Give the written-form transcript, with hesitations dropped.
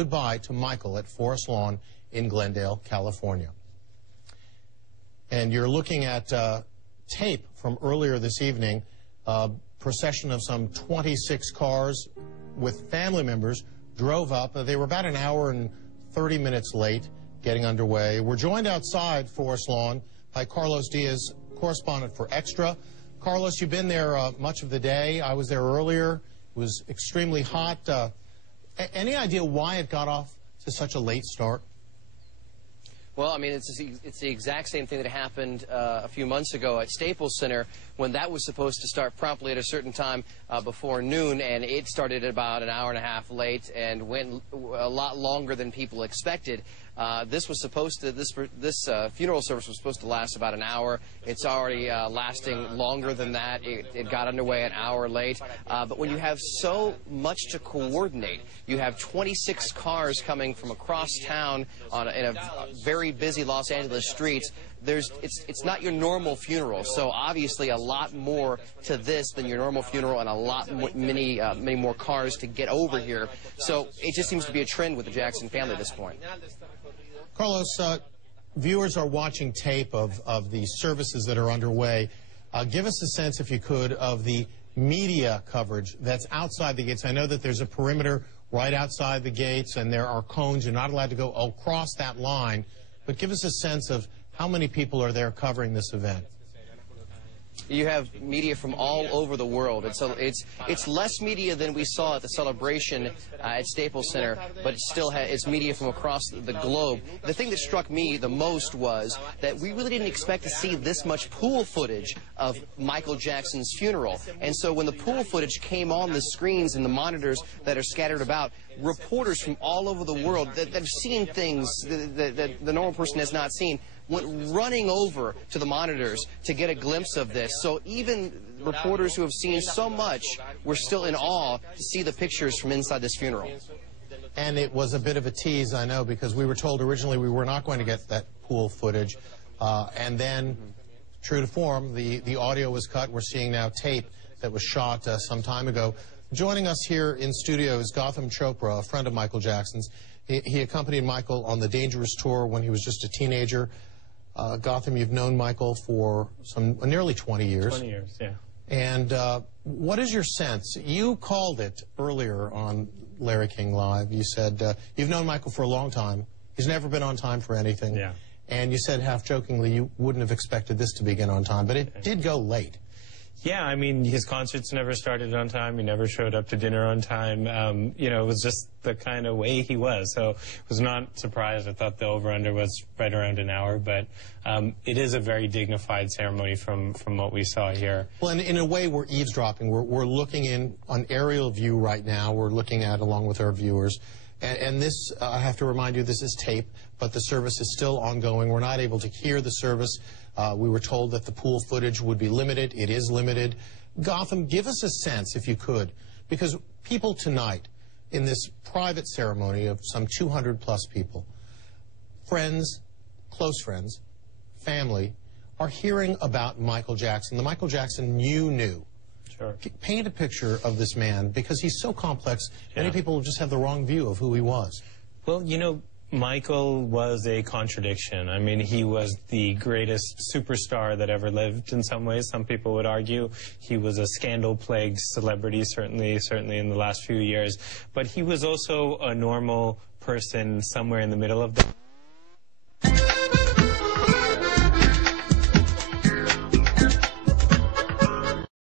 goodbye to Michael at Forest Lawn in Glendale, California. And you're looking at tape from earlier this evening, a procession of some 26 cars with family members drove up. They were about an hour and 30 minutes late getting underway. We're joined outside Forest Lawn by Carlos Diaz, correspondent for Extra. Carlos, you've been there much of the day. I was there earlier. It was extremely hot. Any idea why it got off to such a late start? Well, I mean, it's the exact same thing that happened a few months ago at Staples Center when that was supposed to start promptly at a certain time before noon, and it started about an hour and a half late and went a lot longer than people expected. This funeral service was supposed to last about an hour. It's already lasting longer than that. It got underway an hour late. But when you have so much to coordinate, you have 26 cars coming from across town in a very busy Los Angeles streets. It's not your normal funeral, so obviously a lot more to this than your normal funeral, and a lot many more cars to get over here. So it just seems to be a trend with the Jackson family at this point. Carlos, viewers are watching tape of the services that are underway. Give us a sense, if you could, of the media coverage that's outside the gates. I know that there's a perimeter right outside the gates, and there are cones. You're not allowed to go across that line. But give us a sense of how many people are there covering this event. You have media from all over the world. It's less media than we saw at the celebration at Staples Center, but it's media from across the globe. The thing that struck me the most was that we really didn't expect to see this much pool footage of Michael Jackson's funeral. And so when the pool footage came on the screens and the monitors that are scattered about, reporters from all over the world that have seen things that the normal person has not seen went running over to the monitors to get a glimpse of this. So even reporters who have seen so much were still in awe to see the pictures from inside this funeral. And it was a bit of a tease, I know, because we were told originally we were not going to get that pool footage. And then, true to form, the audio was cut. We're seeing now tape that was shot some time ago. Joining us here in studio is Gautam Chopra, a friend of Michael Jackson's. He accompanied Michael on the Dangerous tour when he was just a teenager. Gautam, you've known Michael for nearly 20 years. 20 years, yeah. And what is your sense? You called it earlier on Larry King Live. You said you've known Michael for a long time. He's never been on time for anything. Yeah. And you said half-jokingly you wouldn't have expected this to begin on time, but it did go late. Yeah, I mean, his concerts never started on time. He never showed up to dinner on time. You know, it was just the kind of way he was. So I was not surprised. I thought the over-under was right around an hour. But it is a very dignified ceremony from what we saw here. Well, and in a way, we're eavesdropping. We're looking in on aerial view right now. We're looking at, along with our viewers. And this, I have to remind you, this is tape, but the service is still ongoing. We're not able to hear the service. We were told that the pool footage would be limited. It is limited. Gautam, give us a sense, if you could, because people tonight, in this private ceremony of some 200-plus people, friends, close friends, family, are hearing about Michael Jackson, the Michael Jackson you knew. Sure. Paint a picture of this man, because he's so complex, many people just have the wrong view of who he was. Well, you know, Michael was a contradiction. I mean, he was the greatest superstar that ever lived in some ways. Some people would argue he was a scandal-plagued celebrity, certainly in the last few years. But he was also a normal person somewhere in the middle of that.